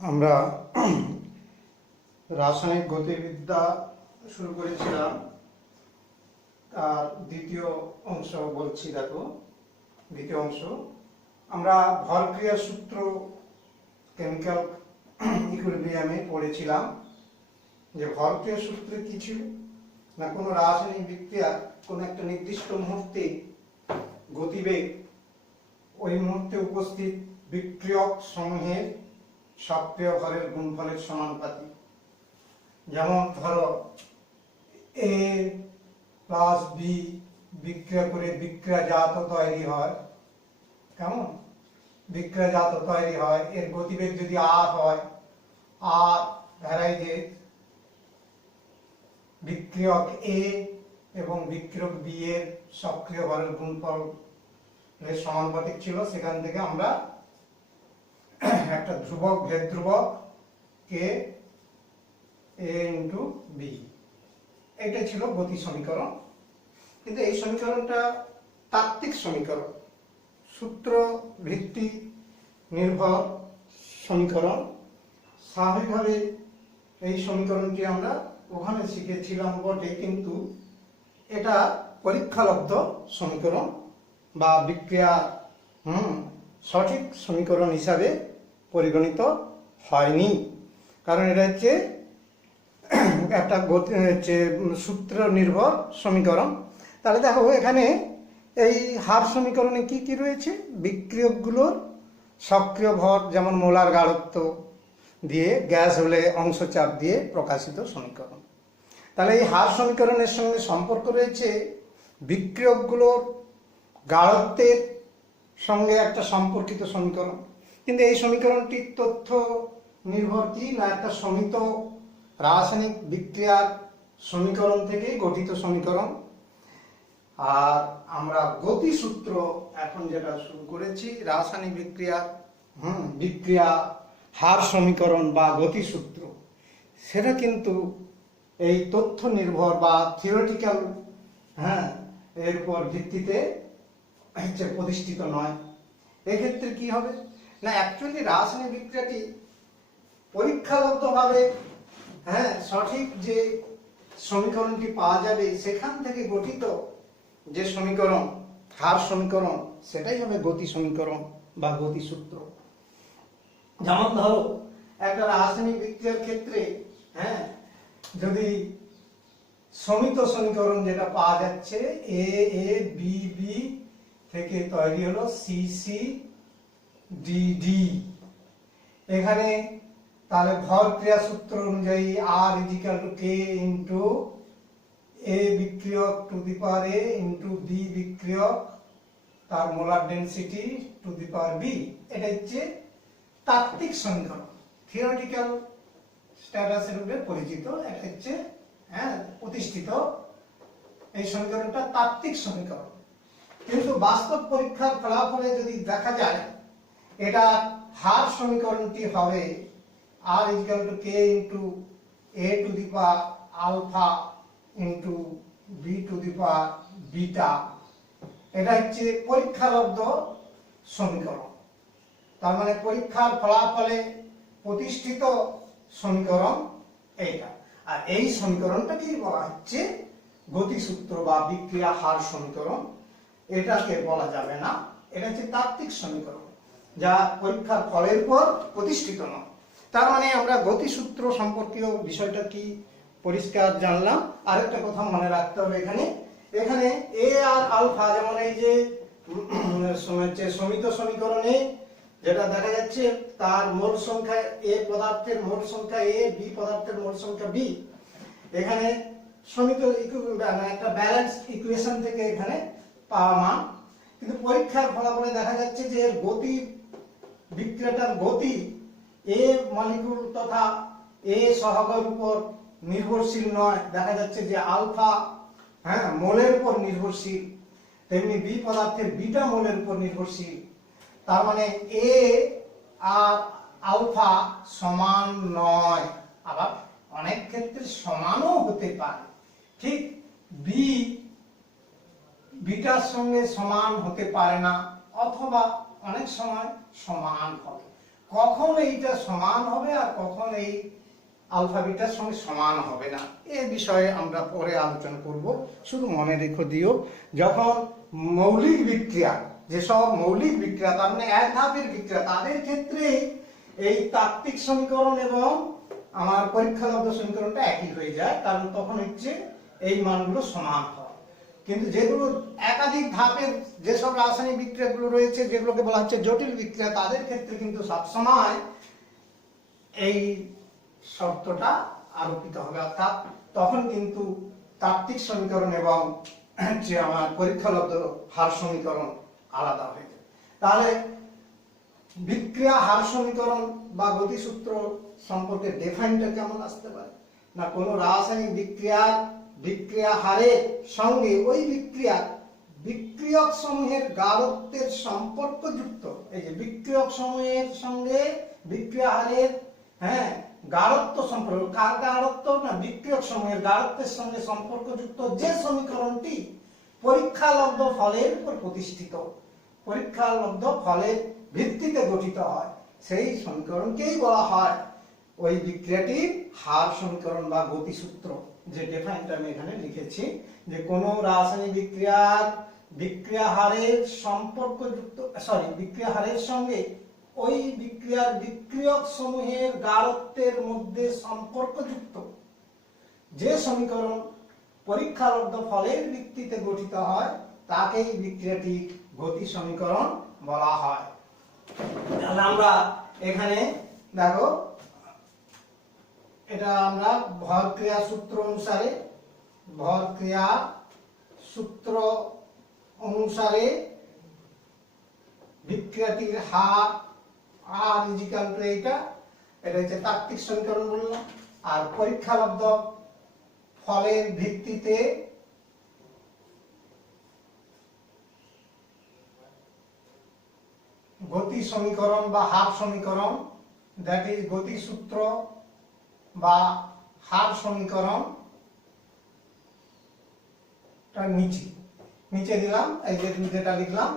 আমরা রাসায়নিক গতিবিদ্যা শুরু করেছিলাম, তার দ্বিতীয় অংশ বলছি। দেখো, দ্বিতীয় অংশ আমরা ভরক্রিয়া সূত্র কেমিক্যাল ইকুইলিব্রিয়ামে পড়েছিলাম যে ভরক্রিয়া সূত্রে কি ছিল না, কোনো রাসায়নিক বিক্রিয়া কোনো একটা নির্দিষ্ট মুহূর্তে গতিবেগ ওই মুহূর্তে উপস্থিত বিক্রিয়ক সমূহের সক্রিয় ভরের গুণফলের সমানুপাতিক। যেমন ধরো এ প্লাস বি বিক্রিয়া করে বিক্রিয়াজাত তৈরি হয়। কেমন বিক্রিয়াজাত তৈরি হয়, এর গতিবেগ যদি আর হয়, আর ভ্যারাইজের বিক্রিয়ক এ এবং বিক্রিয়ক বি এর সক্রিয় ভরের গুণফল সমানুপাতিক ছিল। সেখান থেকে আমরা একটা ধ্রুবক, ভেদ ধ্রুবক কে এ ইন্টু বি, এটা ছিল গতি সমীকরণ। কিন্তু এই সমীকরণটা তাত্ত্বিক সমীকরণ, সূত্র ভিত্তিক নির্ভর সমীকরণ। স্বাভাবিকভাবে এই সমীকরণটি আমরা ওখানে শিখেছিলাম বটে, কিন্তু এটা পরীক্ষালব্ধ সমীকরণ বা বিক্রিয়া সঠিক সমীকরণ হিসাবে পরিগণিত হয়নি। কারণ এটা হচ্ছে একটা সূত্র নির্ভর সমীকরণ। তাহলে দেখো, এখানে এই হার সমীকরণে কি কি রয়েছে? বিক্রিয়কগুলোর সক্রিয় ভর, যেমন মোলার গাঢ়ত্ব দিয়ে, গ্যাস হলে অংশ চাপ দিয়ে প্রকাশিত সমীকরণ। তাহলে এই হার সমীকরণের সঙ্গে সম্পর্ক রয়েছে বিক্রিয়কগুলোর গাঢ়ত্বের সঙ্গে একটা সম্পর্কিত সমীকরণ। কিন্তু এই সমীকরণটি তথ্য নির্ভর কি না, একটা সমিত রাসায়নিক বিক্রিয়ার সমীকরণ থেকে গঠিত সমীকরণ। আর আমরা গতিসূত্র এখন যেটা শুরু করেছি, রাসায়নিক বিক্রিয়া হার সমীকরণ বা গতিসূত্র, সেটা কিন্তু এই তথ্য নির্ভর বা থিওরিটিক্যাল এর উপর ভিত্তিতে প্রতিষ্ঠিত নয়। এক্ষেত্রে কি হবে না, অ্যাকচুয়ালি রাসায়নিক বিক্রিয়াটি পরীক্ষাগতভাবে সঠিক যে সমীকরণটি পাওয়া যাবে সেখান থেকে গঠিত যে সমীকরণ, হার সমীকরণ, সেটাই হবে গতি সমীকরণ বা গতিসূত্র। যেমন ধরো, একটা রাসায়নিক বিক্রিয়ার ক্ষেত্রে যদি সমিত সমীকরণ যেটা পাওয়া যাচ্ছে, এ এ বি বি থেকে তৈরি হলো সি সি ডি ডি। এখানে তাহলে ভর ক্রিয়া সূত্র অনুযায়ী আর equal to K into A বিক্রিয়ক to the power A into B বিক্রিয়ক তার molar density to the power B. এটা হচ্ছে তাত্ত্বিক সমীকরণ, থিওরিটিক্যাল স্ট্যাটাসের রূপে পরিচিত। এটা হচ্ছে প্রতিষ্ঠিত এই সমীকরণটা তাত্ত্বিক সমীকরণ। কিন্তু বাস্তব পরীক্ষার ফলাফলে যদি দেখা যায়, এটা হার সমীকরণটি হবে r equal to K into a to the power alpha into b to the power beta. এটা হচ্ছে পরীক্ষালব্ধ সমীকরণ। তার মানে পরীক্ষার ফলাফলে প্রতিষ্ঠিত সমীকরণ এইটা। আর এই সমীকরণটাকেই বলা হচ্ছে গতিসূত্র বা বিক্রিয়া হার সমীকরণ। এটাকে বলা যাবে না, এটা হচ্ছে তাত্ত্বিক সমীকরণ যা পরীক্ষার ফলের উপর প্রতিষ্ঠিত নয়। তার মানে আমরা গতিসূত্র সম্পর্কীয় বিষয়টা কি পরিষ্কার জানলাম। আরেকটা কথা মনে রাখতে হবে, এখানে এ আর আলফা, যেমন এই যে সমিত সমীকরণে যেটা দেখা যাচ্ছে, তার মোল সংখ্যা এ পদার্থের মোল সংখ্যা এ, বি পদার্থের মোল সংখ্যা বি। এখানে সমিত একটা ব্যালেন্স ইকুয়েশন থেকে এখানে পাওয়া মান। কিন্তু পরীক্ষার ফলাফলে দেখা যাচ্ছে যে এর গতি, বিক্রিয়াটার গতি এ মলিকুল তথা এ সহগের উপর নির্ভরশীল নয়। দেখা যাচ্ছে যে আলফা মোলের উপর নির্ভরশীল, তেমনি বি পদার্থের বিটা মোলের উপর নির্ভরশীল। তার মানে এ আর আলফা সমান নয়, আবার অনেক ক্ষেত্রে সমানও হতে পারে। ঠিক বি বিটার সঙ্গে সমান হতে পারে না, অথবা অনেক সময় সমান হবে। কখন এইটা সমান হবে আর কখন এই আলফা বিটার সঙ্গে সমান হবে না, এ বিষয়ে আমরা পরে আলোচনা করব। শুধু মনে রেখে দিও, যখন মৌলিক বিক্রিয়া, যেসব মৌলিক বিক্রিয়া তার মানে এক ধাপের বিক্রিয়া, তাদের ক্ষেত্রে এই তাত্ত্বিক সমীকরণ এবং আমার পরীক্ষালব্ধ সমীকরণটা একই হয়ে যায়, কারণ তখন হচ্ছে এই মানগুলো সমান হয়। কিন্তু যেগুলো একাধিক ধাপের যেসব রাসায়নিক বিক্রিয়াগুলো রয়েছে, যেগুলোকে বলা হচ্ছে জটিল বিক্রিয়া, তাদের ক্ষেত্রে কিন্তু সবসময় এই শর্তটা আরোপিত হবে, অর্থাৎ তখন কিন্তু তাত্ত্বিক সমীকরণ এবং যে আমার পরীক্ষালব্ধ হার সমীকরণ আলাদা হয়ে যায়। তাহলে বিক্রিয়া হার সমীকরণ বা গতিসূত্র সম্পর্কে ডিফাইনটা কেমন আসতে পারে না, কোনো রাসায়নিক বিক্রিয়া হারের সঙ্গে ওই বিক্রিয়ক সমূহের গাঢ়ত্বের সম্পর্কযুক্ত, এই যে বিক্রিয়ক সমূহের সঙ্গে বিক্রিয়া হারের গাঢ়ত্ব সম্পর্ক, কার গাঢ়ত্ব না, বিক্রিয়ক সমূহের গাঢ়ত্বের সঙ্গে সম্পর্কযুক্ত যে সমীকরণটি পরীক্ষালব্ধ ফলের উপর প্রতিষ্ঠিত, পরীক্ষালব্ধ ফলের ভিত্তিতে গঠিত হয়, সেই সমীকরণকেই বলা হয় ওই বিক্রিয়াটির হার সমীকরণ বা গতিসূত্র। যে ডিফাইনটা আমি এখানে লিখেছি, যে কোন রাসায়নিক বিক্রিয়া হারের সম্পর্কযুক্ত, বিক্রিয়া হারের সঙ্গে ওই বিক্রিয়ার বিক্রিয়ক সমূহের গাঢ়ত্বের মধ্যে সম্পর্কযুক্ত যে সমীকরণ পরীক্ষালব্ধ ফলের ভিত্তিতে গঠিত হয়, তাকেই বিক্রিয়াটির গতি সমীকরণ বলা হয়। তাহলে আমরা এখানে দেখো, এটা আমরা ভরক্রিয়া সূত্র অনুসারে বিক্রিয়াটির হার আর ইজিক্যাল টু এটা হচ্ছে তাত্ত্বিক সমীকরণ বললাম। আর পরীক্ষালব্ধ ফলের ভিত্তিতে গতি সমীকরণ বা হার সমীকরণ, দ্যাট ইজ গতিসূত্র বা হার সমীকরণ নিচে দিলাম, এই যে যেটা লিখলাম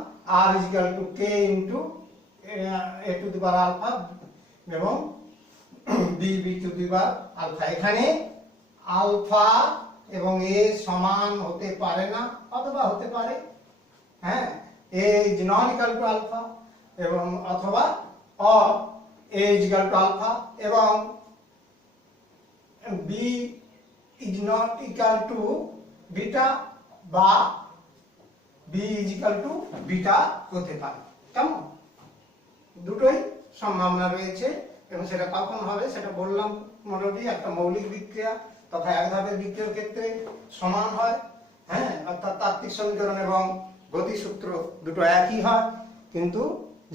r equal to k into a to the power alpha এবং b to the power alpha. এখানে আলফা এবং a সমান হতে পারে না, অথবা হতে পারে, a is not equal to alpha এবং অথবা or a is equal to alpha এবং b is not equal to beta বা b is equal to beta হতে পারে। কেমন, দুটোই সম্ভাবনা রয়েছে এবং সেটা কখন হবে সেটা বললাম। মোটামুটি একটা মৌলিক বিক্রিয়া তথা এক ধাপের বিক্রিয়ার ক্ষেত্রে সমান হয়, অর্থাৎ তাত্ত্বিক সমীকরণ এবং গতিসূত্র দুটো একই হয়, কিন্তু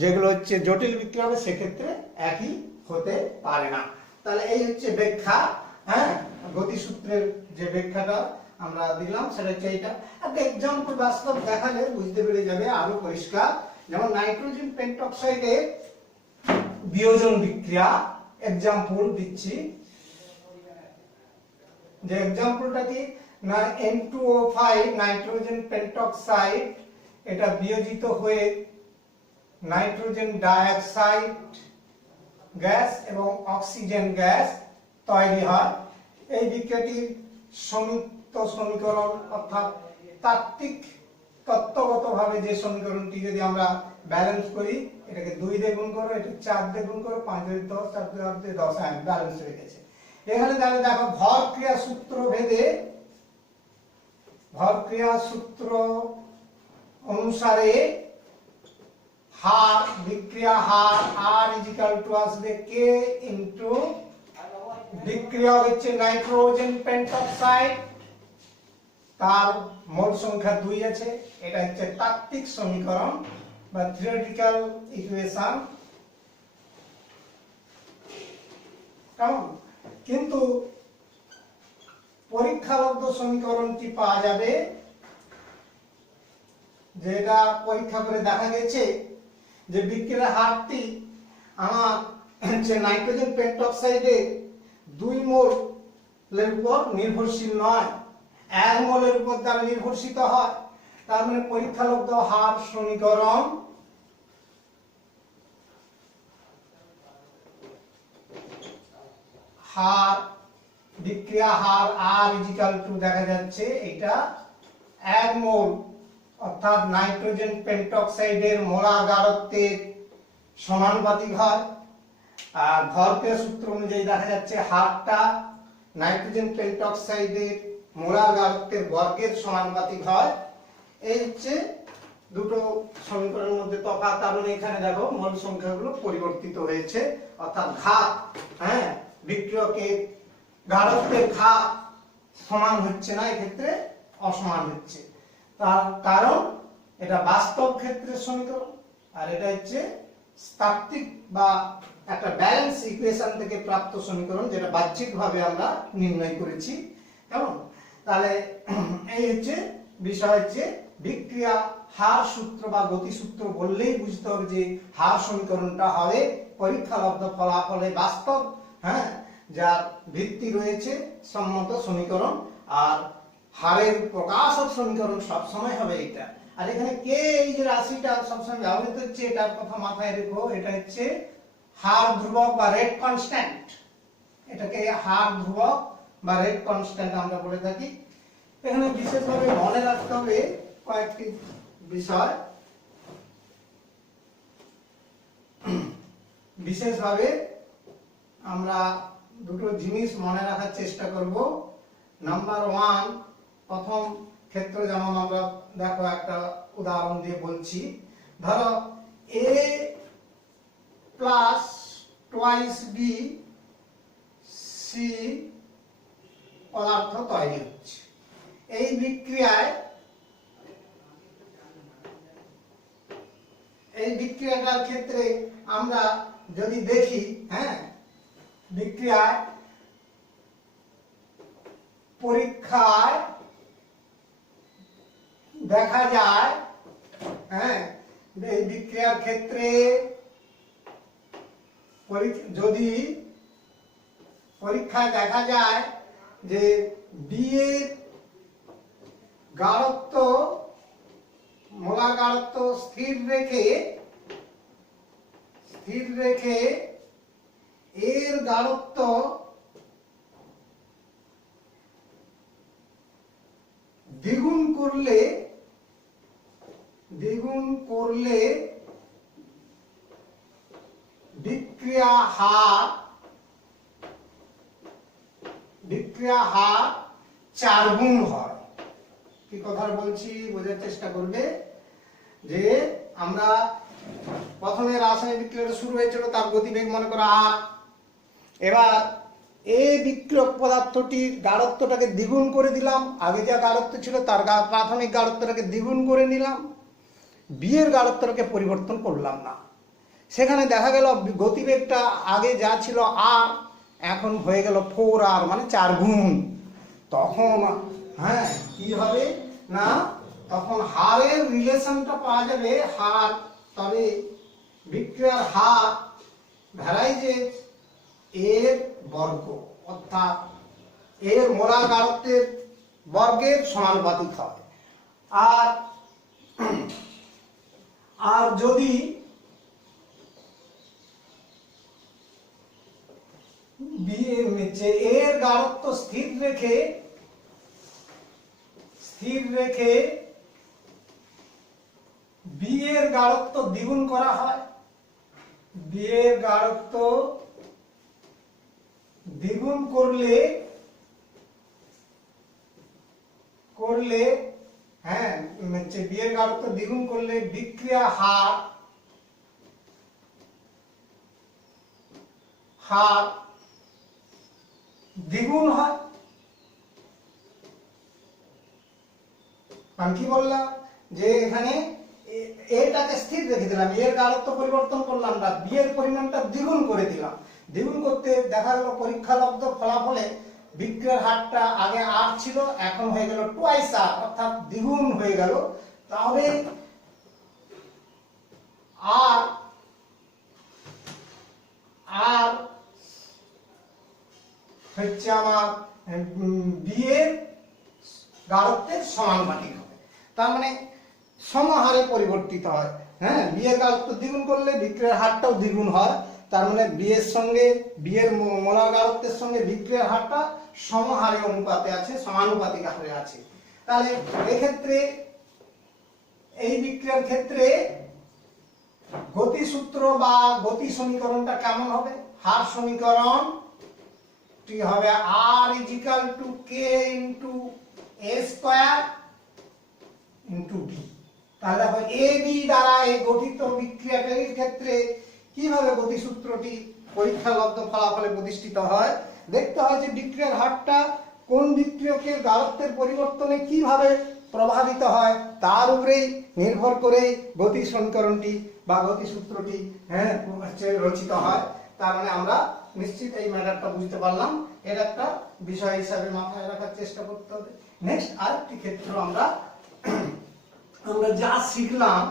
যেগুলো হচ্ছে জটিল বিক্রিয়া হবে সেক্ষেত্রে একই হতে পারে না। তাহলে এই হচ্ছে ব্যাখ্যা, গতিসূত্রের যে ব্যাখ্যাটা আমরা দিলাম সেটা হচ্ছে এইটা। একটা এক্সাম্পল বাস্তব দেখালে বুঝতে পেরে যাবে আরো পরিষ্কার। যেমন নাইট্রোজেন পেন্টক্সাইডের বিয়োজন বিক্রিয়া এক্সাম্পল দিচ্ছি, যে এক্সাম্পলটা কি না, N2O5 নাইট্রোজেন পেন্টক্সাইড এটা বিয়োজিত হয়ে নাইট্রোজেন ডাইঅক্সাইড গ্যাস এবং অক্সিজেন গ্যাস তৈরি হয়। এই বিক্রিয়াটির সংযুক্ত সমীকরণ অর্থাৎ তাত্ত্বিক তত্ত্বগতভাবে যে সমীকরণটি যদি আমরা ব্যালেন্স করি, এটাকে 2 দিয়ে গুণ করো, এটা 4 দিয়ে গুণ করো, 5 দিয়ে 10, 4 দিয়ে 10 ব্যালেন্স হয়ে গেছে। এখানে তাহলে দেখো ভরক্রিয়া সূত্র অনুসারে হার, বিক্রিয়া হার r ইজ ইকুয়াল টু আসবে k ইনটু বিক্রিয়া হচ্ছে নাইট্রোজেন পেন্টক্সাইড, তার মোল সংখ্যা 2 আছে, এটা হচ্ছে তাত্ত্বিক সমীকরণ বা থিওরিটিক্যাল ইকুয়েশন। কেমন, কিন্তু পরীক্ষালব্ধ সমীকরণটি পাওয়া যাবে, যেটা পরীক্ষা করে দেখা গেছে যে বিক্রিয়ার হারটি আমার হচ্ছে নাইট্রোজেন পেন্টক্সাইডে 2 মোলের উপর নির্ভরশীল নয়, 1 মোলের উপর দ্বারা নির্ভরশীল হয়। তার মানে পরীক্ষালব্ধ হার সমীকরণ হার, বিক্রিয়া হার আর ইজিক্যাল টু দেখা যাচ্ছে এটা 1 মোল, অর্থাৎ নাইট্রোজেন পেন্টক্সাইডের মোলার গাঢ়ত্বের সমানুপাতিক হয়। আর ভরকের সূত্র অনুযায়ী দেখা যাচ্ছে হারটা নাইট্রোজেন পেন্টক্সাইডের মোলার গাঢ়ত্বের বর্গের সমানুপাতিক হয়। এই হচ্ছে দুটো সমীকরণের মধ্যে তফাৎ, কারণ এখানে দেখো মোল সংখ্যাগুলো পরিবর্তিত হয়েছে, অর্থাৎ ঘাত, হ্যাঁ, বিক্রিয়কের গাঢ়ত্বের ঘাত সমান হচ্ছে না, এক্ষেত্রে অসমান হচ্ছে। তার কারণ এটা বাস্তব ক্ষেত্রের সমীকরণ, আর এটা হচ্ছে তাত্ত্বিক বা একটা ব্যালেন্স ইকুয়েশন থেকে প্রাপ্ত সমীকরণ, যেটা বাহ্যিকভাবে আমরা নির্ণয় করেছি। কেমন? তাহলে এই হচ্ছে বিষয়, হচ্ছে বিক্রিয়া হার সূত্র বা গতি সূত্র বললেই বুঝতে হবে যে হার সমীকরণটা হবে পরীক্ষালব্ধ ফলাফলে বাস্তব, হ্যাঁ, যার ভিত্তি রয়েছে সম্মত সমীকরণ। আর হারের প্রকাশক সমীকরণ সবসময় হবে এটা। আর এখানে কে, এই যে রাশিটা সবসময় ব্যবহৃত হচ্ছে, এটার কথা মাথায় রেখো, এটা হচ্ছে হার ধ্রুবক বা রেট কনস্ট্যান্ট। এটাকে হার ধ্রুবক বা রেট কনস্ট্যান্ট আমরা বলে থাকি। এখানে বিশেষভাবে মনে রাখতে হবে কয়েকটি বিষয়, বিশেষভাবে আমরা দুটো জিনিস মনে রাখার চেষ্টা করব। নাম্বার 1, প্রথম ক্ষেত্র, যেমন আমরা দেখো একটা উদাহরণ দিয়ে বলছি। ধরো a plus twice B C পদার্থ তৈরি হচ্ছে। এই বিক্রিয়াটার ক্ষেত্রে আমরা যদি দেখি, হ্যাঁ, বিক্রিয়ায় পরীক্ষায় দেখা যায়, হ্যাঁ, এই বিক্রিয়ার ক্ষেত্রে যদি পরীক্ষায় দেখা যায় যে বি এর গাঢ়ত্ব, মোলার গাঢ়ত্ব স্থির রেখে এর গাঢ়ত্ব দ্বিগুণ করলে বিক্রিয়া হার 4 গুণ হয়। কি কথা বলছি বোঝার চেষ্টা করবে। যে আমরা প্রথমে রাসায়নিক বিক্রিয়াটা শুরু হয়েছিল, তার গতিবেগ মনে করো r। এবার এই বিক্রিয়ক পদার্থটির গাঢ়ত্বটাকে দ্বিগুণ করে দিলাম, আগে যা গাঢ়ত্ব ছিল তার প্রাথমিক গাঢ়ত্বটাকে দ্বিগুণ করে নিলাম, বি এর গাঢ়ত্বটাকে পরিবর্তন করলাম না। সেখানে দেখা গেল গতিবেগটা আগে যা ছিল r, এখন হয়ে গেল 4r, মানে 4 গুণ। তখন, হ্যাঁ, কি হবে না, তখন হারের রিলেশনটা পাওয়া যাবে, হার, তবে বিক্রিয়ার হার ভ্যারাইজের এর বর্গ, অর্থাৎ এর মোলার গাঢ়ত্বের বর্গের সমানুপাতিক হবে। আর যদি এর গাঢ়ত্ব স্থির রেখে বি এর গাঢ়ত্ব দ্বিগুণ করা হয়, বি এর গাঢ়ত্ব দ্বিগুণ করলে, হ্যাঁ, বি এর গাঢ়ত্ব দ্বিগুণ করলে বিক্রিয়া হার দ্বিগুণ হয়। আমি কি বললাম যে এখানে এটাকে স্থির রেখে দিলাম, এর গাঢ়ত্ব পরিবর্তন করলাম না, বি এর পরিমাণটা দ্বিগুণ করে দিলাম। দ্বিগুণ করতে দেখা গেল পরীক্ষালব্ধ ফলাফলে বিক্রিয়ার হারটা আগে r ছিল, এখন হয়ে গেল টুয়াইস r, অর্থাৎ দ্বিগুণ হয়ে গেল। তাহলে আর হচ্ছে আমার বি এর গাঢ়ত্বের সমানুপাতিক হবে। তার মানে সমহারে পরিবর্তিত হয়। হ্যাঁ, বি এর গাঢ়ত্ব দ্বিগুণ করলে বিক্রিয়ার হারটাও দ্বিগুণ হয়। তার মানে বি এর সঙ্গে বি এর মোলার গাঢ়ত্বের সঙ্গে বিক্রিয়ার হারটা সমহারে অনুপাতে আছে, সমানুপাতিক হারে আছে। তাহলে এক্ষেত্রে এই বিক্রিয়ার ক্ষেত্রে গতিসূত্র বা গতি সমীকরণটা কেমন হবে? হার সমীকরণ টি হবে r = k * a square * b। তাহলে দেখো a b দ্বারা এই গঠিত বিক্রিয়াটির ক্ষেত্রে কিভাবে গতিসূত্রটি পরীক্ষালব্ধ ফলাফলে প্রতিষ্ঠিত হয়। দেখতে হয় যে বিক্রিয়ার হারটা কোন বিক্রিয়কের গাঢ়ত্বের পরিবর্তনে কিভাবে প্রভাবিত হয়, তার উপরেই নির্ভর করে গতি সমীকরণটি বা গতিসূত্রটি রচিত হয়। তার মানে আমরা নিশ্চিত এই ম্যাটারটা বুঝতে পারলাম, এর একটা বিষয় হিসাবে মাথায় রাখার চেষ্টা করতে হবে। নেক্সট আরেকটি ক্ষেত্র আমরা যা শিখলাম,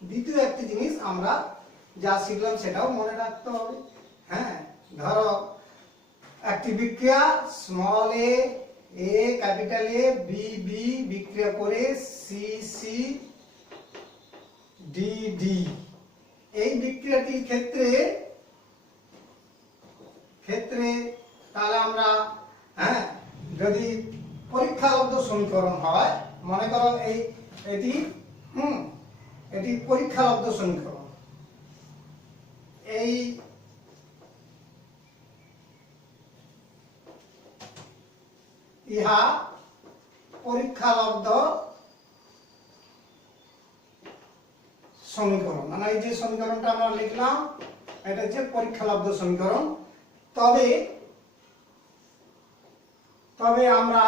দ্বিতীয় একটি জিনিস আমরা যা শিখলাম সেটাও মনে রাখতে হবে। হ্যাঁ, ধরো একটি বিক্রিয়া small A capital A B B বিক্রিয়া করে সি সি ডি ডি। এই বিক্রিয়াটির ক্ষেত্রে তাহলে আমরা যদি পরীক্ষালব্ধ সমীকরণ হয়, মনে করো এটি পরীক্ষালব্ধ সমীকরণ, এই ইহা পরীক্ষালব্ধ সমীকরণ, মানে এই যে সমীকরণটা আমরা লিখলাম এটা হচ্ছে পরীক্ষালব্ধ সমীকরণ। তবে আমরা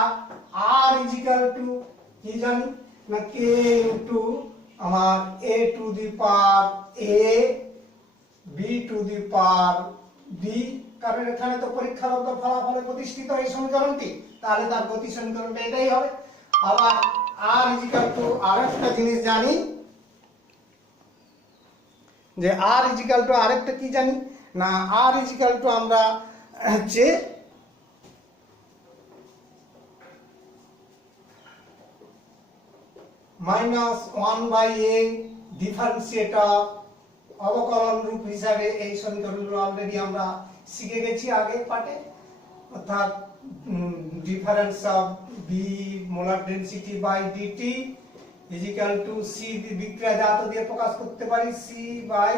r = কি জানি না, k * আমার a to the power a b to the power b, কারণ এখানে তো পরীক্ষালব্ধ ফলাফলে প্রতিষ্ঠিত এই সমীকরণটি, তাহলে তার গতি সমীকরণটা এটাই হবে। আবার r = আরেকটা জিনিস জানি, যে r = আরেকটা কি জানি না, r = আমরা হচ্ছে -1/a ডিফারেন্সিয়েটর অবকলন রূপ হিসাবে এই সমীকরণগুলো অলরেডি আমরা শিখে গেছি আগের পাঠে। অর্থাৎ difference of b molar density by dt = c বিক্রিয়া জাত দিয়ে প্রকাশ করতে পারি, c by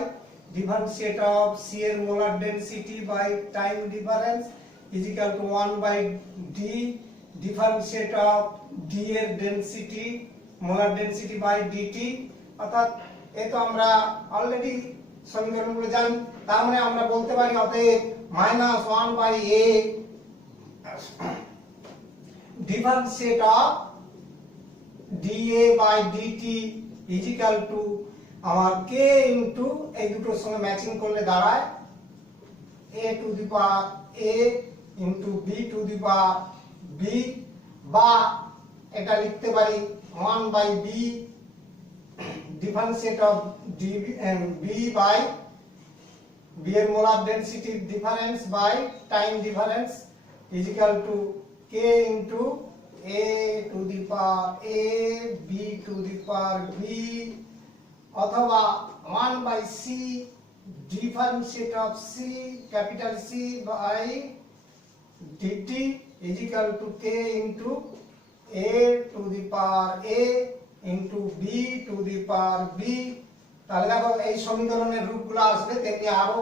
differentiate of c এর molar density by time difference = 1/d differentiate of d এর density molar density by dt. অর্থাৎ এ তো আমরা অলরেডি সমীকরণগুলো জানি। তার মানে আমরা বলতে পারি অতএব -1/a differentiate of dA by dt = আমার k * এই দুটোর সঙ্গে ম্যাচিং করলে দাঁড়ায় a to the power a * b to the power b, বা এটা লিখতে পারি 1/b differentiate of b by b এর molar density difference by time difference = k * a to the power a b to the power b, অথবা 1/c differentiate of c capital C by dt = k * a to the power a b to the power b। তাহলে দেখো এই সমীকরণের রূপগুলো আসবে, তেমনি আরো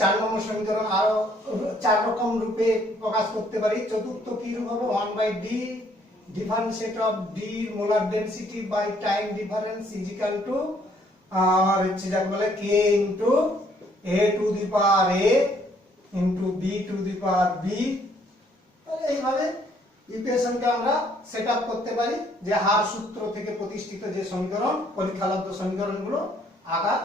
4 নম্বর সমীকরণ আরো 4 রকম রূপে প্রকাশ করতে পারি। চতুর্থ কি রূপ হবে? 1/d differentiate of d molar density by time difference আর হচ্ছে যাকে বলে k * a to the power a b to the power b। এইভাবে ইকুয়েশনকে আমরা সেটআপ করতে পারি যে হার সূত্র থেকে প্রতিষ্ঠিত যে সমীকরণ, পরীক্ষালব্ধ সমীকরণগুলো আকার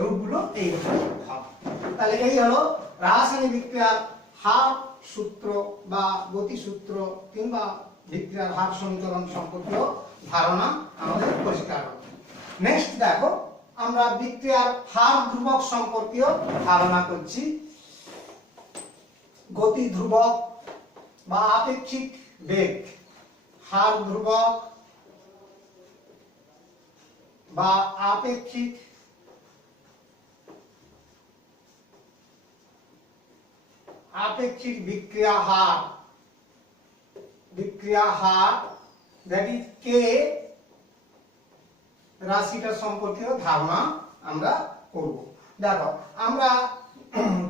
রূপগুলো এইভাবে হবে। তাহলে এই হলো রাসায়নিক বিক্রিয়ার হার সূত্র বা গতি সূত্র কিংবা বিক্রিয়ার হার সমীকরণ সম্পর্কীয় ধারণা আমাদের পরিষ্কার হবে। নেক্সট দেখো, আমরা বিক্রিয়ার হার ধ্রুবক সম্পর্কীয় ধারণা করছি। গতি ধ্রুবক বা আপেক্ষিক বেগ, হার ধ্রুবক বা আপেক্ষিক আপেক্ষিক বিক্রিয়া হার দ্যাট ইজ কে রাশিটা সম্পর্কে ধারণা আমরা করব। দেখো আমরা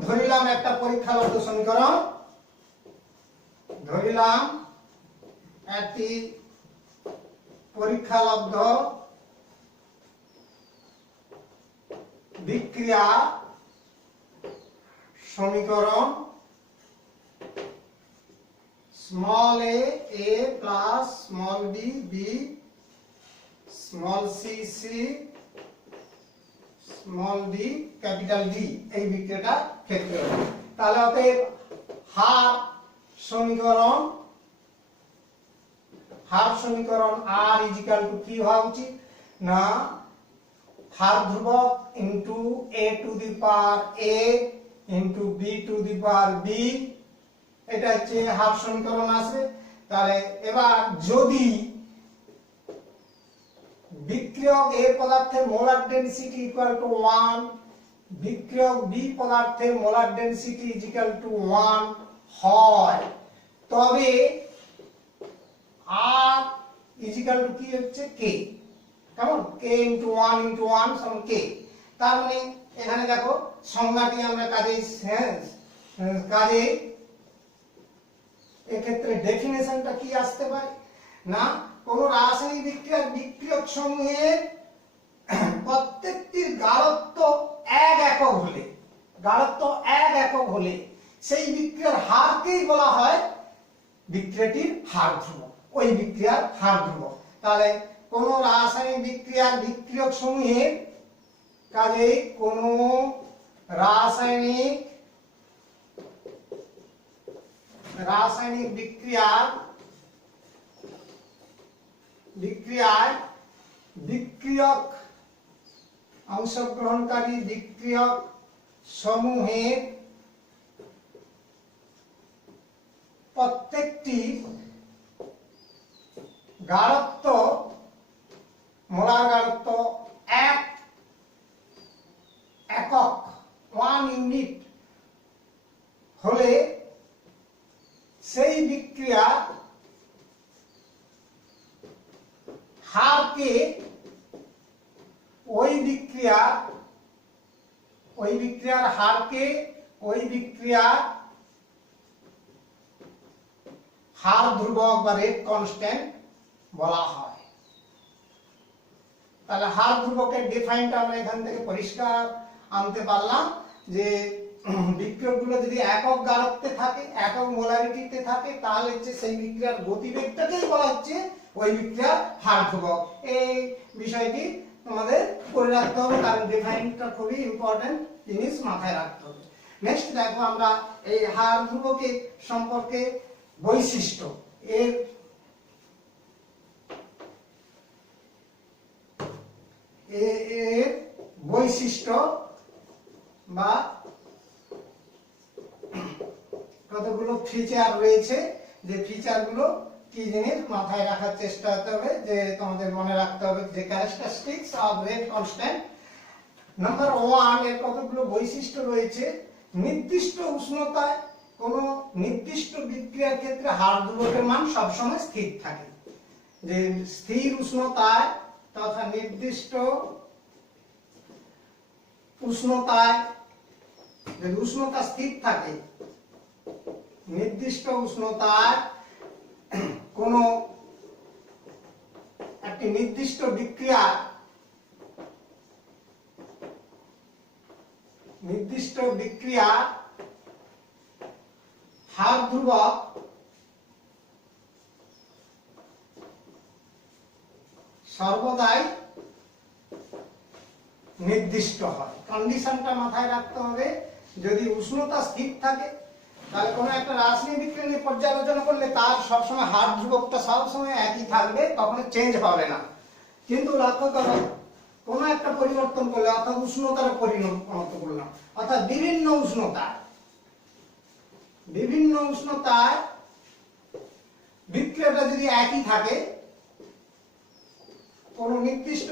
ধরিলাম একটা পরীক্ষালব্ধ সমীকরণ, ধরিলাম একটি পরীক্ষালব্ধ বিক্রিয়া সমীকরণ small a plus small b small c small d capital D এই বিক্রিয়াটা ক্ষেত্রে। তাহলে অতএব হার সমীকরণ R ইজিক্যাল টু কি হওয়া উচিত না হার ধ্রুবক into a to the power a into b to the power b, এটা হচ্ছে হার সমীকরণ আসবে। তাহলে এবার যদি বিক্রিয়ক A পদার্থের মোলার ডেনসিটি ইকুয়াল টু 1, বিক্রিয়ক B পদার্থের মোলার ডেনসিটি ইকুয়াল টু 1 হয়, তবে R ইকুয়াল টু কি হচ্ছে K, কেমন K ইনটু 1 ইনটু 1 সমান K। তার মানে এখানে দেখো সংজ্ঞাটি আমরা কাজে এক্ষেত্রে ডেফিনেশনটা কি আসতে পারে না কোন রাসায়নিক বিক্রিয়ার বিক্রিয়ক সমূহের প্রত্যেকটির গাঢ়ত্ব 1 একক হলে সেই বিক্রিয়ার হারকেই বলা হয় বিক্রিয়াটির হার ধ্রুবক, ওই বিক্রিয়ার হার ধ্রুবক। তাহলে কোন রাসায়নিক বিক্রিয়ার বিক্রিয়ক সমূহের কাজেই কোন রাসায়নিক বিক্রিয়ায় বিক্রিয়ক অংশগ্রহণকারী বিক্রিয়ক সমূহের প্রত্যেকটি গাঢ়ত্ব মোলার গাঢ়ত্ব 1 একক 1 ইউনিট হলে সেই বিক্রিয়া হারকে ওই বিক্রিয়ার হারকে ওই বিক্রিয়ার হার ধ্রুবক বা রেট কনস্ট্যান্ট বলা হয়। তাহলে হার ধ্রুবকের ডিফাইনটা আমরা এখান থেকে পরিষ্কার আনতে পারলাম যে বিক্রিয়কগুলো যদি একক গাঢ়ত্বে থাকে, একক মোলারিটিতে থাকে, তাহলে হচ্ছে সেই বিক্রিয়ার গতিবেগটাকেই বলা হচ্ছে ওই বিক্রিয়ার হার ধ্রুবক। এই বিষয়টি তোমাদের করে রাখতে হবে, কারণ ডিফাইনটা খুবই ইম্পর্টেন্ট জিনিস মাথায় রাখতে হবে। নেক্সট দেখো আমরা এই হার ধ্রুবকের সম্পর্কে বৈশিষ্ট্য, এর বৈশিষ্ট্য বা কতগুলো ফিচার রয়েছে, যে ফিচারগুলো কি জিনিস মাথায় রাখার চেষ্টা করতে হবে, যে তোমাদের মনে রাখতে হবে যে characteristics of rate constant. Number 1 এর কতগুলো বৈশিষ্ট্য রয়েছে। নির্দিষ্ট উষ্ণতায় কোন নির্দিষ্ট বিক্রিয়ার ক্ষেত্রে হার ধ্রুবকের মান সবসময় স্থির থাকে। যে স্থির উষ্ণতায় তথা নির্দিষ্ট উষ্ণতায় যদি উষ্ণতা স্থির থাকে, নির্দিষ্ট উষ্ণতায় কোন একটি নির্দিষ্ট বিক্রিয়া হার ধ্রুবক সর্বদাই নির্দিষ্ট হয়। কন্ডিশনটা মাথায় রাখতে হবে, যদি উষ্ণতা স্থির থাকে তাহলে কোনো একটা রাসায়নিক বিক্রিয়া নিয়ে পর্যালোচনা করলে তার সবসময় হার ধ্রুবকটা সবসময় একই থাকবে, কখনো চেঞ্জ হবে না। কিন্তু লক্ষ্য করো কোনো একটা পরিবর্তন করলে, অর্থাৎ উষ্ণতার পরিণত করলাম, অর্থাৎ বিভিন্ন উষ্ণতায় বিক্রিয়াটা যদি একই থাকে, কোন নির্দিষ্ট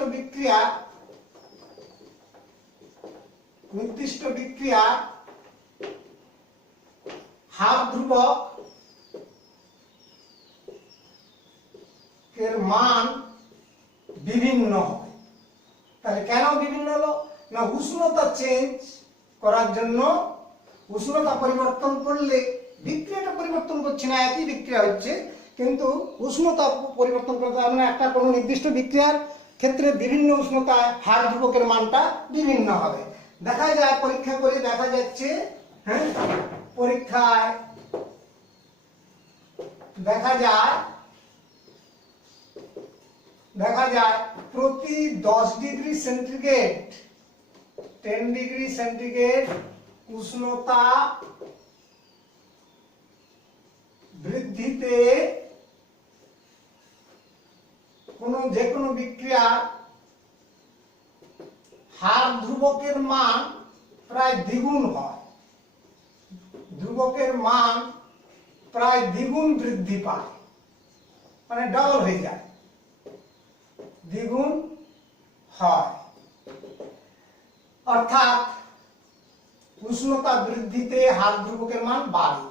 বিক্রিয়া হার ধ্রুবক এর মান বিভিন্ন হবে। তাহলে কেন বিভিন্ন হলো না, উষ্ণতা চেঞ্জ করার জন্য, উষ্ণতা পরিবর্তন করলে বিক্রিয়াটা পরিবর্তন করছে না, একই বিক্রিয়া হচ্ছে, কিন্তু উষ্ণতা পরিবর্তন করতে মানে একটা কোনো নির্দিষ্ট বিক্রিয়ার ক্ষেত্রে বিভিন্ন উষ্ণতায় হার ধ্রুবকের মানটা বিভিন্ন হবে। দেখা যায় পরীক্ষা করে দেখা যাচ্ছে, হ্যাঁ পরীক্ষায় দেখা যায় প্রতি 10 ডিগ্রি সেন্টিগ্রেড 10 ডিগ্রি সেন্টিগ্রেড উষ্ণতা বৃদ্ধিতে যে কোনো বিক্রিয়ার হার ধ্রুবকের মান প্রায় দ্বিগুণ হয়, ধ্রুবকের মান প্রায় দ্বিগুণ বৃদ্ধি পায়, মানে ডবল হয়ে যায়, দ্বিগুণ হয়। অর্থাৎ উষ্ণতা বৃদ্ধিতে হার ধ্রুবকের মান বাড়ে,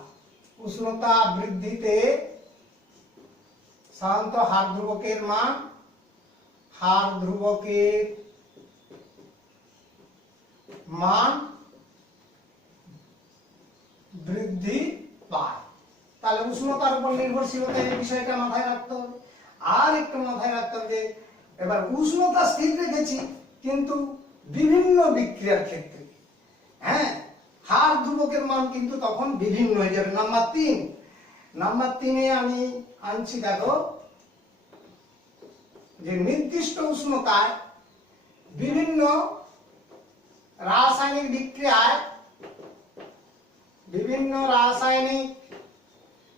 উষ্ণতা বৃদ্ধিতে সাধারণত হার ধ্রুবকের মান বৃদ্ধি পায়। তাহলে উষ্ণতার উপর নির্ভরশীলতা এই বিষয়টা মাথায় রাখতে হবে। আর একটু মাথায় রাখতে হবে যে এবার উষ্ণতা স্থির রেখেছি, কিন্তু বিভিন্ন বিক্রিয়ার ক্ষেত্রে হ্যাঁ হার ধ্রুবকের মান কিন্তু তখন বিভিন্ন হয়ে যাবে। নাম্বার 3-এ আমি আনছি, দেখো যে নির্দিষ্ট উষ্ণতায় বিভিন্ন রাসায়নিক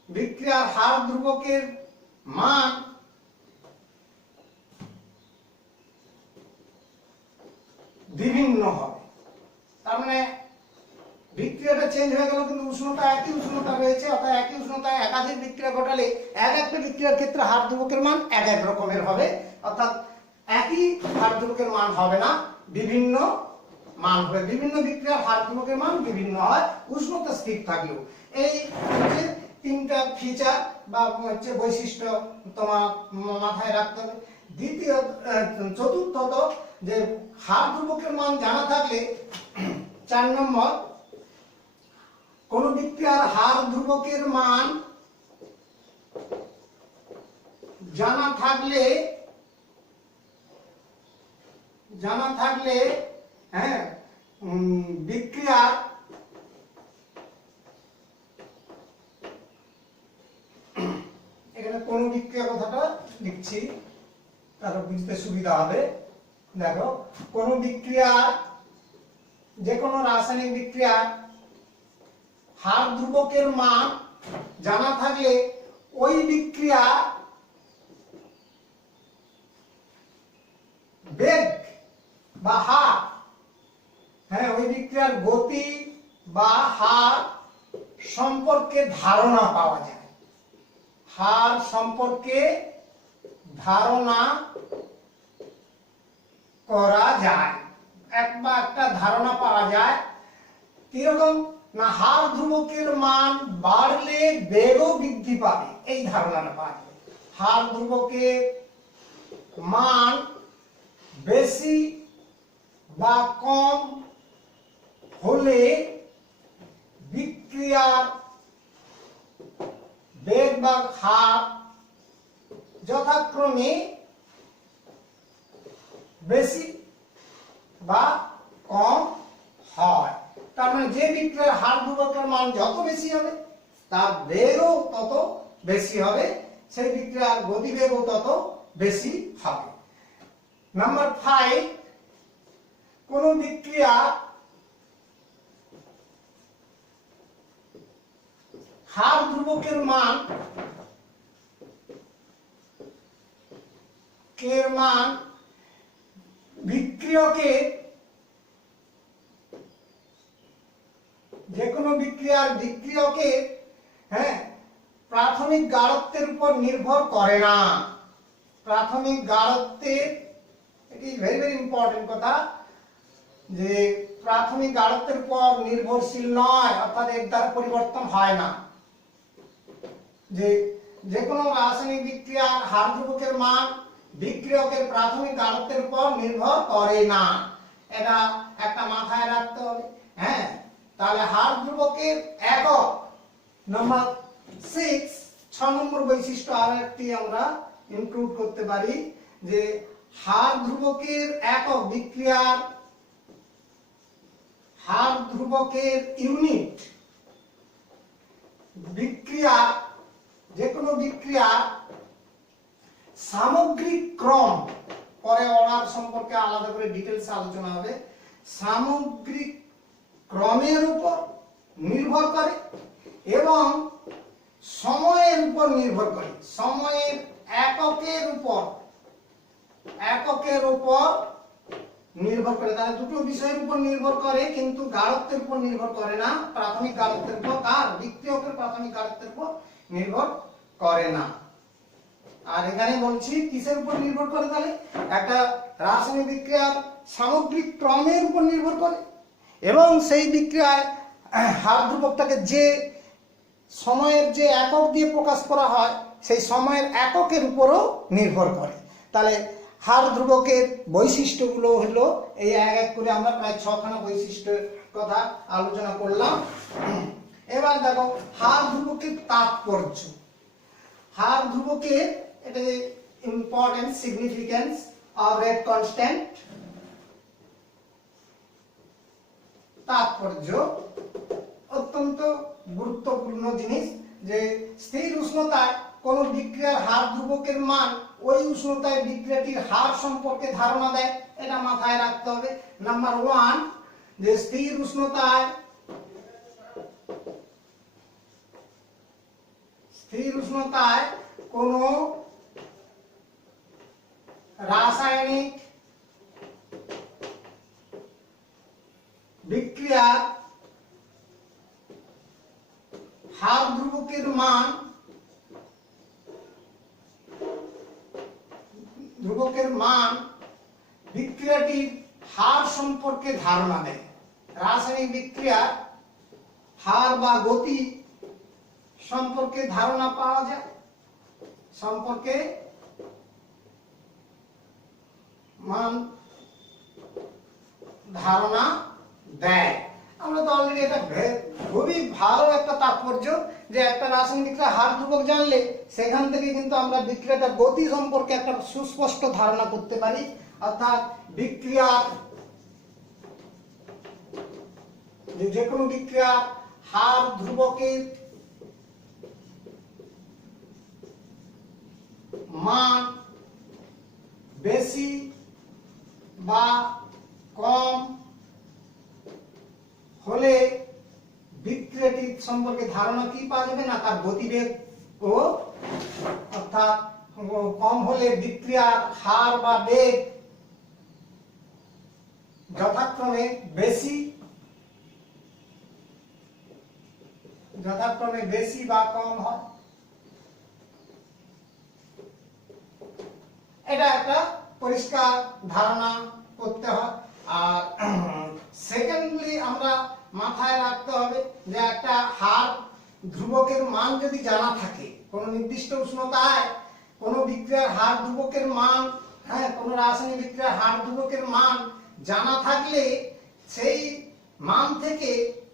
বিক্রিয়ার হার ধ্রুবকের মান বিভিন্ন হবে। তার মানে বিক্রিয়াটা চেঞ্জ হয়ে গেল, কিন্তু উষ্ণতা একই উষ্ণতা রয়েছে। অর্থাৎ একই উষ্ণতায় একাধিক বিক্রিয়া ঘটালে একটা বিক্রিয়ার ক্ষেত্রে হার ধ্রুবকের মান এক রকমের হবে। অর্থাৎ একই হার ধ্রুবকের মান হবে না, বিভিন্ন মান হবে। বিভিন্ন বিক্রিয়ার হার ধ্রুবকের মান বিভিন্ন হয় উষ্ণতা স্থির থাকলেও। এই হচ্ছে 3টা ফিচার বা হচ্ছে বৈশিষ্ট্য তোমার মাথায় রাখতে হবে। চতুর্থত যে হার ধ্রুবকের মান জানা থাকলে, 4 নম্বর, কোন বিক্রিয়ার হার ধ্রুবকের মান জানা থাকলে হ্যাঁ বিক্রিয়ার এখানে কোন বিক্রিয়া কথাটা লিখছি তাহলে বুঝতে সুবিধা হবে। দেখো, কোন বিক্রিয়া, যে কোনো রাসায়নিক বিক্রিয়ার হার ধ্রুবকের মান জানা থাকলে ওই বিক্রিয়া বেগ বা হার, হ্যাঁ ওই বিক্রিয়ার গতি বা হার সম্পর্কে ধারণা পাওয়া যায়, হার সম্পর্কে ধারণা করা যায়, একটা ধারণা পাওয়া যায়। কিরকম না, হার ধ্রুবকের মান বাড়লে বেগও বৃদ্ধি পাবে, এই ধারণাটা পাওয়া যায়। হার ধ্রুবকের মান বেশি বা কম হলে বিক্রিয়ার বেগ বা হার যথাক্রমে বেশি বা কম হয়। তার মানে যে বিক্রিয়ার হার ধ্রুবকের মান যত বেশি হবে তার বেগও তত বেশি হবে, সেই বিক্রিয়ার গতিবেগও তত বেশি হবে। নাম্বার 5, কোন বিক্রিয়া হার ধ্রুবকের মান বিক্রিয়কের, যে কোনো বিক্রিয়ার বিক্রিয়কের হ্যাঁ প্রাথমিক গাঢ়ত্বের উপর নির্ভর করে না। প্রাথমিক গাঢ়ত্বের, এটি ভেরি ভেরি ইম্পর্টেন্ট কথা, যে প্রাথমিক গাঢ়ত্বের উপর নির্ভরশীল নয়, অর্থাৎ এর দ্বারা পরিবর্তন হয় না। যে যে কোনো রাসায়নিক বিক্রিয়ার হার ধ্রুবকের মান বিক্রিয়কের প্রাথমিক গাঢ়ত্বের উপর নির্ভর করে না, এটা একটা মাথায় রাখতে হবে। হ্যাঁ, তাহলে হার ধ্রুবকের একক নাম্বার 6 নম্বর বৈশিষ্ট্য আর একটি আমরা ইনক্লুড করতে পারি, যে হার ধ্রুবকের একক বিক্রিয়ার হার ধ্রুবকের ইউনিট বিক্রিয়া, যে কোনো বিক্রিয়া সামগ্রিক ক্রম, পরে অর্ডার সম্পর্কে আলাদা করে ডিটেইলস আলোচনা হবে, সামগ্রিক ক্রমের উপর নির্ভর করে এবং সময়ের উপর নির্ভর করে, সময়ের এককের উপর নির্ভর করে। তাহলে দুটো বিষয়ের উপর নির্ভর করে, কিন্তু গাঢ়ত্বের উপর নির্ভর করে না, প্রাথমিক গাঢ়ত্বের উপর, তার বিক্রিয়কের প্রাথমিক গাঢ়ত্বের উপর নির্ভর করে না। আর এখানে বলছি কিসের উপর নির্ভর করে, তাহলে একটা রাসায়নিক বিক্রিয়ার সামগ্রিক ক্রমের উপর নির্ভর করে এবং সেই বিক্রিয়ায় হার ধ্রুবকটাকে যে সময়ের যে একক দিয়ে প্রকাশ করা হয় সেই সময়ের এককের উপরও নির্ভর করে। তাহলে হার ধ্রুবকের বৈশিষ্ট্যগুলো হলো এই এক এক করে আমরা প্রায় 6খানা বৈশিষ্ট্যের কথা আলোচনা করলাম। এবার দেখো হার ধ্রুবকের তাৎপর্য। হার ধ্রুবকের এটা important significance of rate constant, তাৎপর্য অত্যন্ত গুরুত্বপূর্ণ জিনিস। যে স্থির উষ্ণতায় কোন বিক্রিয়ার হার ধ্রুবকের মান ওই উষ্ণতায় বিক্রিয়াটির হার সম্পর্কে ধারণা দেয়, এটা মাথায় রাখতে হবে। নাম্বার 1, যে স্থির উষ্ণতায় কোন রাসায়নিক বিক্রিয়ার হার ধ্রুবকের মান বিক্রিয়াটির হার সম্পর্কে ধারণা দেয়। রাসায়নিক বিক্রিয়ার হার বা গতি সম্পর্কে ধারণা পাওয়া যায়, সম্পর্কে মান ধারণা দেয়। আমরা তো অলরেডি এটা খুবই ভালো একটা তাৎপর্য, যে একটা রাসায়নিক বিক্রিয়ার হার ধ্রুবক জানলে সেখান থেকে কিন্তু আমরা বিক্রিয়াটার গতি সম্পর্কে একটা সুস্পষ্ট ধারণা করতে পারি। অর্থাৎ বিক্রিয়ার যে কোনো বিক্রিয়ার হার ধ্রুবকের মান বেশি বা কম হলে বিক্রিয়াটি সম্পর্কে ধারণা কি পাওয়া যাবে না, তার গতিবেগ ও, অর্থাৎ কম হলে বিক্রিয়ার হার বা বেগ যথাক্রমে বেশি বা কম হয়। এটা একটা পরিষ্কার ধারণা করতে হয়। আর সেকেন্ডলি আমরা মাথায় রাখতে হবে যে একটা হার ধ্রুবকের মান যদি জানা থাকে, কোন নির্দিষ্ট উষ্ণতায় কোন বিক্রিয়ার হার ধ্রুবকের মান, হ্যাঁ, কোন রাসায়নিক বিক্রিয়ার হার ধ্রুবকের মান জানা থাকলে সেই মান থেকে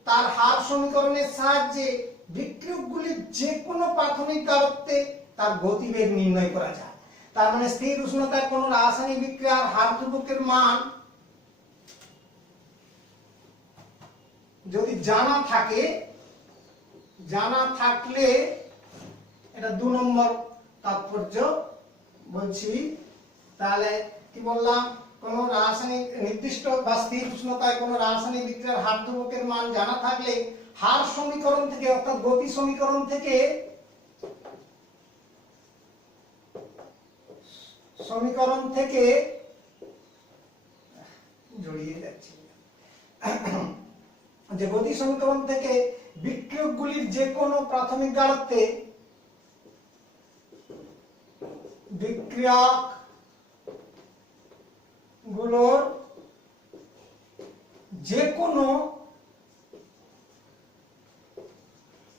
তার হার সমীকরণের সাহায্যে বিক্রিয়কগুলির যে কোনো প্রাথমিক গাঢ়ত্বে তার গতিবেগ নির্ণয় করা যায়। তার মানে স্থির উষ্ণতায় কোন রাসায়নিক বিক্রিয়ার হার ধ্রুবকের মান যদি জানা থাকলে, এটা 2 নম্বর তাৎপর্য বলছি। তাহলে কি বললাম, কোন রাসায়নিক নির্দিষ্ট বা স্থির উষ্ণতায় কোন রাসায়নিক বিক্রিয়ার হার ধ্রুবকের মান জানা থাকলে হার সমীকরণ থেকে, অর্থাৎ গতি সমীকরণ থেকে জড়িয়ে যাচ্ছে, যে গতি সমীকরণ থেকে বিক্রিয়কগুলির যে কোনো প্রাথমিক গাঢ়ত্বে বিক্রিয়ক গুলোর যে কোনো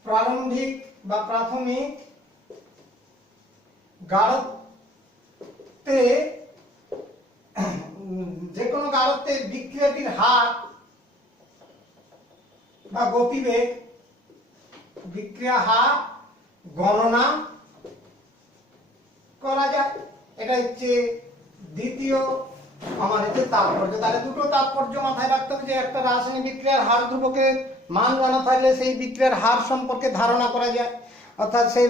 প্রারম্ভিক বা প্রাথমিক গাঢ়ত্বে যে কোনো গাঢ়ত্বে বিক্রিয়াটির হার বা গতিবেগ বিক্রিয়া হার গণনা করা যায়। এটা হচ্ছে দ্বিতীয় আমার হচ্ছে তাৎপর্য। তাহলে দুটো তাৎপর্য মাথায় রাখতে হবে যে একটা রাসায়নিক বিক্রিয়ার হার ধ্রুবকের মান জানা থাকলে সেই বিক্রিয়ার হার সম্পর্কে ধারণা করা যায়, অর্থাৎ সেই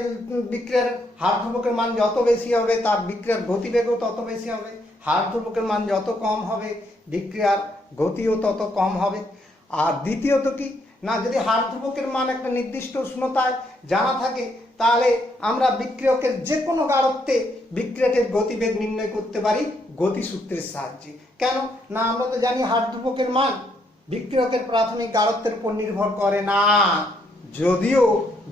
বিক্রিয়ার হার ধ্রুবকের মান যত বেশি হবে তার বিক্রিয়ার গতিবেগও তত বেশি হবে, হার ধ্রুবকের মান যত কম হবে বিক্রিয়ার গতিও তত কম হবে। আর দ্বিতীয়ত কি না, যদি হার ধ্রুবকের মান একটা নির্দিষ্ট উষ্ণতায় জানা থাকে তাহলে আমরা বিক্রিয়কের যে কোনো গাঢ়ত্বে বিক্রিয়াটির গতিবেগ নির্ণয় করতে পারি গতিসূত্রের সাহায্যে। কেন না, আমরা তো জানি হার ধ্রুবকের মান বিক্রিয়কের প্রাথমিক গাঢ়ত্বের উপর নির্ভর করে না, যদিও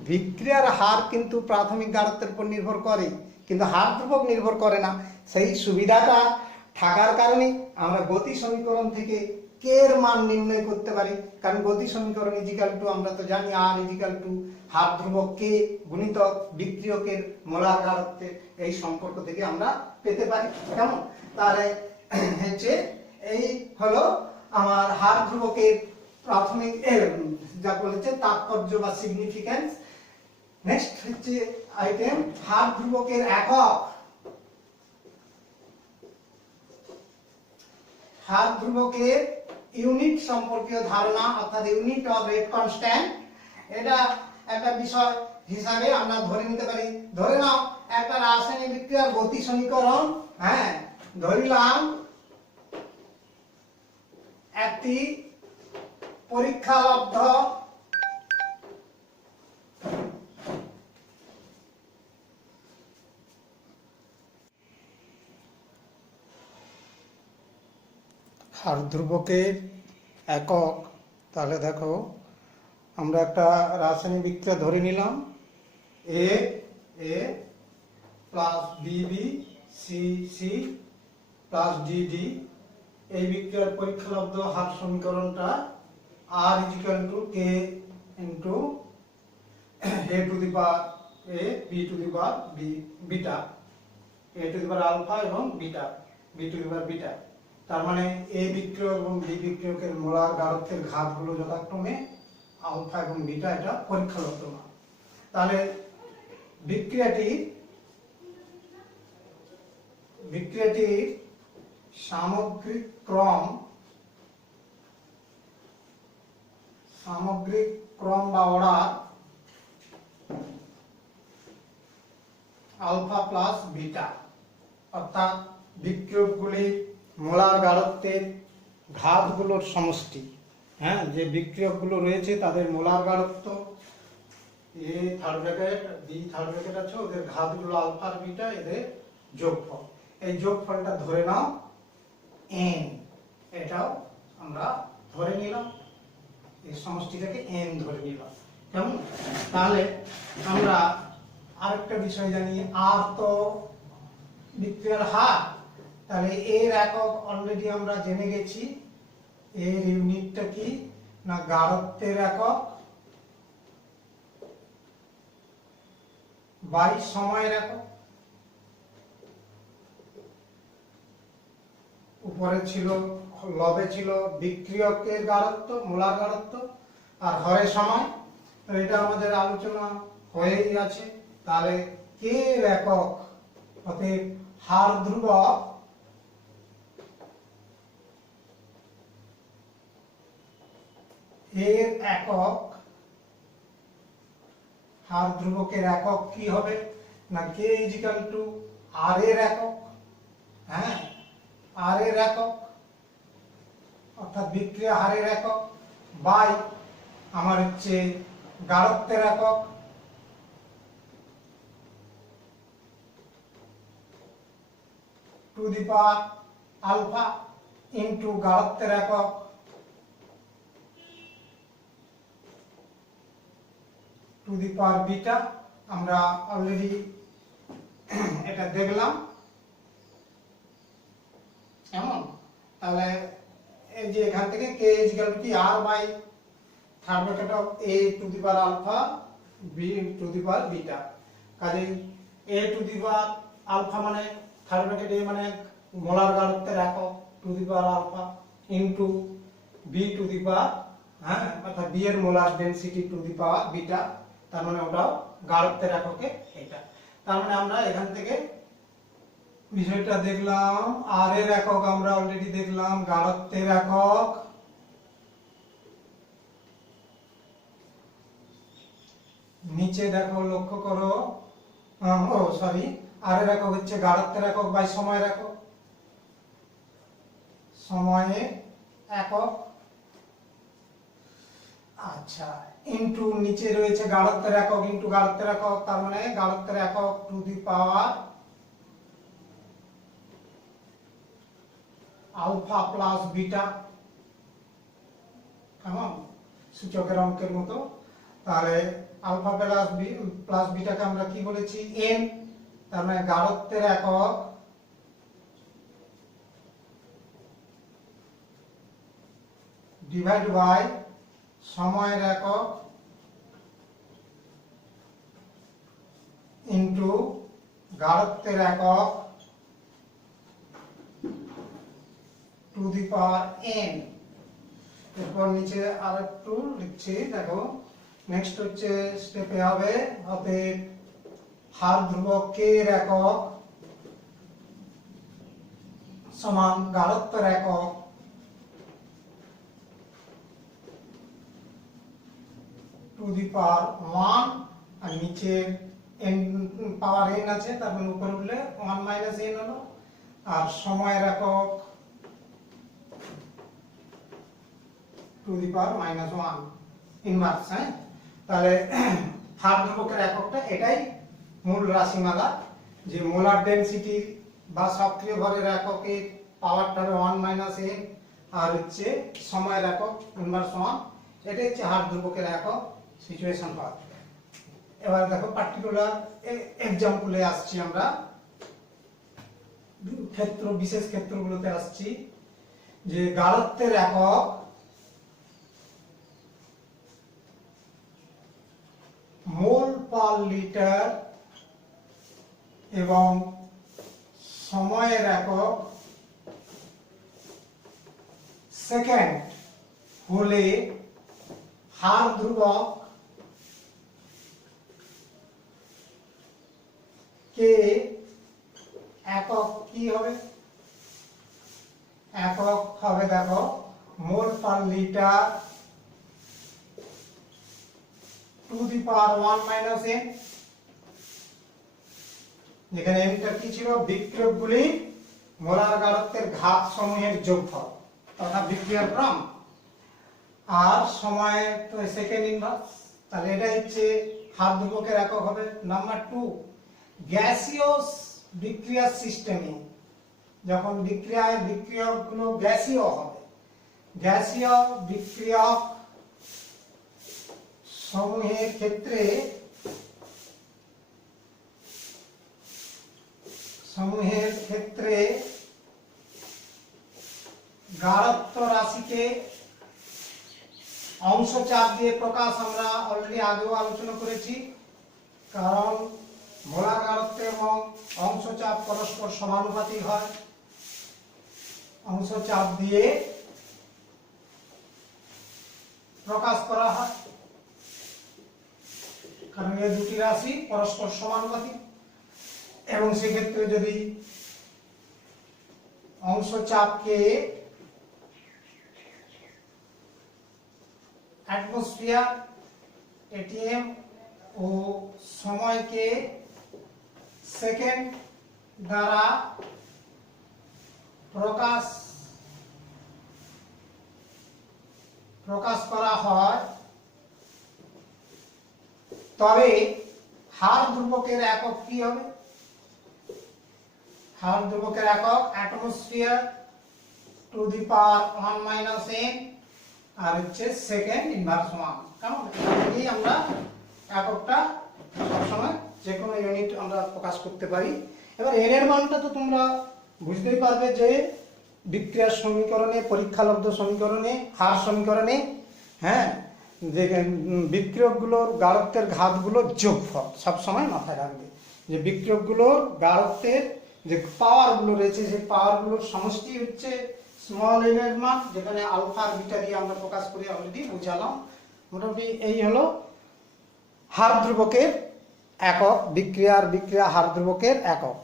বিক্রিয়ার হার কিন্তু প্রাথমিক গাঢ়ত্বের উপর নির্ভর করে, কিন্তু হার ধ্রুবক নির্ভর করে না। সেই সুবিধাটা থাকার কারণে আমরা গতি সমীকরণ থেকে কে এর মান নির্ণয় করতে পারি, কারণ গতি সমীকরণ ইজিক্যাল টু আমরা তো জানি আর ইজিক্যাল টু হার ধ্রুবক কে গুণিতক বিক্রিয়কের মোলার গাঢ়ত্বের এই সম্পর্ক থেকে আমরা পেতে পারি। কেমন, তাহলে হচ্ছে এই হলো আমার হার ধ্রুবকের প্রাথমিক যা বলেছে তাৎপর্য বা সিগনিফিক্যান্স। নেক্সট হচ্ছে আইটেম হার ধ্রুবকের একক। হার ধ্রুবকের ইউনিট সম্পর্কীয় ধারণা অর্থাৎ ইউনিট অফ রেট কনস্ট্যান্ট, এটা একটা বিষয় হিসাবে আমরা ধরে নিতে পারি। ধরে নাও একটা রাসায়নিক বিক্রিয়ার গতি সমীকরণ, হ্যাঁ ধরিলাম একটি পরীক্ষালব্ধ হার ধ্রুবকের একক। তাহলে দেখো আমরা একটা রাসায়নিক বিক্রিয়া ধরে নিলাম a a plus b b c c plus d d. এই বিক্রিয়ার পরীক্ষালব্ধ হার সমীকরণটা r equal to K into a to the power a b to the power b beta, a to the power alpha এবং beta b to the power beta. তার মানে এ বিক্রিয়ক এবং বি বিক্রিয়কের মোলার গাঢ়ত্বের ঘাতগুলো যথাক্রমে আলফা এবং বিটা, এটা পরীক্ষালব্ধ মান। তাহলে বিক্রিয়াটির সামগ্রিক ক্রম বা অর্ডার আলফা প্লাস বিটা, অর্থাৎ বিক্রিয়কগুলির মোলার গাঢ়ত্বের ঘাতগুলোর সমষ্টি। হ্যাঁ, যে বিক্রিয়কগুলো রয়েছে তাদের মোলার গাঢ়ত্ব a third bracket b third bracket আছে, ওদের ঘাতগুলো আলফা আর বিটা, এদের যোগফল। এই যোগফলটা ধরে নাও n, এটাও আমরা ধরে নিলাম, এই সমষ্টিটাকে n ধরে নিলাম। কেমন, তাহলে আমরা আরেকটা বিষয় জানি, আর তো বিক্রিয়ার হার, তাহলে এর একক অলরেডি আমরা জেনে গেছি। এর ইউনিটটা কি না গাঢ়ত্বের একক বাই সময়ের একক। উপরে ছিল লবে ছিল বিক্রিয়কের গাঢ়ত্ব মোলার গাঢ়ত্ব আর হরে সময়, তো এটা আমাদের আলোচনা হয়েই আছে। তাহলে কে এর একক অতএব হার ধ্রুবক এর একক, হার ধ্রুবকের একক কি হবে না কে ইজিক্যাল টু আর এর একক। হ্যাঁ, আর এর একক অর্থাৎ বিক্রিয়া হারের একক বাই আমার হচ্ছে গাঢ়ত্বের একক to the power alpha into গাঢ়ত্বের একক টু দি পাওয়ার বিটা। আমরা অলরেডি এটা দেখলাম। এমন, তাহলে এই যে এখান থেকে k is equal to কি r by third bracket of a to the power alpha b to the power beta. কাজেই a to the power alpha মানে থার্ড ব্র্যাকেট a মানে মোলার গাঢ়ত্বের একক to the power alpha into b to the power অর্থাৎ b এর molar density to the power beta, তার মানে ওটাও গাঢ়ত্বের এককে এটা। তার মানে আমরা এখান থেকে বিষয়টা দেখলাম, আর এর একক আমরা অলরেডি দেখলাম, গাঢ়ত্বের একক নিচে দেখো লক্ষ্য করো, সরি আর এর একক হচ্ছে গাঢ়ত্বের একক বাই সময়ের একক, সময়ের একক। আচ্ছা ইনটু নিচে রয়েছে গাঢ়ত্বের একক ইনটু গাঢ়ত্বের একক, তার মানে গাঢ়ত্বের একক to the power alpha plus beta, কেমন সূচকের অঙ্কের মতো। তাহলে আলফা প্লাস বিটাকে আমরা কি বলেছি এন, তার মানে গাঢ়ত্বের একক ডিভাইড বাই সময়ের একক ইনটু গাঢ়ত্বের একক টু দি পাওয়ার n। এরপর নিচে আর একটু লিখছি দেখো, নেক্সট হচ্ছে স্টেপে হবে অতএব হার ধ্রুবক k এর একক সমান গাঢ়ত্বের একক টু দি পাওয়ার 1, আর নিচে n পাওয়ার n আছে, তার মানে উপরে উঠলে 1 মাইনাস n হলো, আর সময়ের একক টু দি পাওয়ার -1 ইনভার্স। তাহলে হার ধ্রুবকের এককটা এটাই মূল রাশিমালা, যে মোলার ডেনসিটি বা সক্রিয় ভরের এককে পাওয়ারটা হবে 1 মাইনাস n, আর হচ্ছে সময়ের একক ইনভার্স 1, এটাই হচ্ছে হার ধ্রুবকের একক সিচুয়েশন পাওয়ার। এবার দেখো পার্টিকুলার এক্সাম্পলে আসছি, আমরা ক্ষেত্র বিশেষ ক্ষেত্রগুলোতে আসছি, যে গাঢ়ত্বের একক মোল পার লিটার এবং সময়ের একক সেকেন্ড হলে হার ধ্রুবক কে একক কি হবে? একক হবে দেখো mole per litre to the power 1 minus n, যেখানে nটা কি ছিল বিক্রিয়কগুলি মোলার গাঢ়ত্বের ঘাত সমূহের যোগফল তথা বিক্রিয়ার ক্রম, আর সময় তো সেকেন্ড ইনভার্স। তাহলে এটা হচ্ছে হার ধ্রুবকের একক হবে। নাম্বার 2, গ্যাসীয় বিক্রিয়া সিস্টেমে যখন বিক্রিয়কগুলো গ্যাসীয় হবে, গ্যাসীয় বিক্রিয়ক সমূহের ক্ষেত্রে গাঢ়ত্ব রাশিকে অংশ চাপ দিয়ে প্রকাশ আমরা অলরেডি আগেও আলোচনা করেছি, কারণ মোলার গাঢ়ত্ব এবং অংশ চাপ পরস্পর সমানুপাতিক হয়। অংশ চাপ দিয়ে প্রকাশ করা হয়, কারণ এই দুটি রাশি পরস্পর সমানুপাতিক, এবং সেক্ষেত্রে যদি অংশ চাপকে অ্যাটমসফিয়ার এটিএম ও সময়কে সেকেন্ড দ্বারা প্রকাশ করা হয়, তবে হার ধ্রুবকের একক কি হবে? হার ধ্রুবকের একক atmosphere two the power 1 minus n, আর হচ্ছে সেকেন্ড ইনভার্স 1। কেমন? এটাই আমরা এককটা সবসময় যে কোনো ইউনিট আমরা প্রকাশ করতে পারি। এবার n এর মানটা তো তোমরা বুঝতেই পারবে যে বিক্রিয়ার সমীকরণে, পরীক্ষালব্ধ সমীকরণে, হার সমীকরণে, হ্যাঁ, যে বিক্রিয়কগুলোর গাঢ়ত্বের ঘাতগুলোর যোগফল সবসময় মাথায় রাখবে, যে বিক্রিয়কগুলোর গাঢ়ত্বের যে পাওয়ারগুলো রয়েছে সেই পাওয়ারগুলোর সমষ্টি হচ্ছে স্মল এন এর মান, যেখানে আলফা আর বিটা দিয়ে আমরা প্রকাশ করে অলরেডি বুঝালাম। মোটামুটি এই হলো হার ধ্রুবকের একক, বিক্রিয়া হার ধ্রুবকের একক।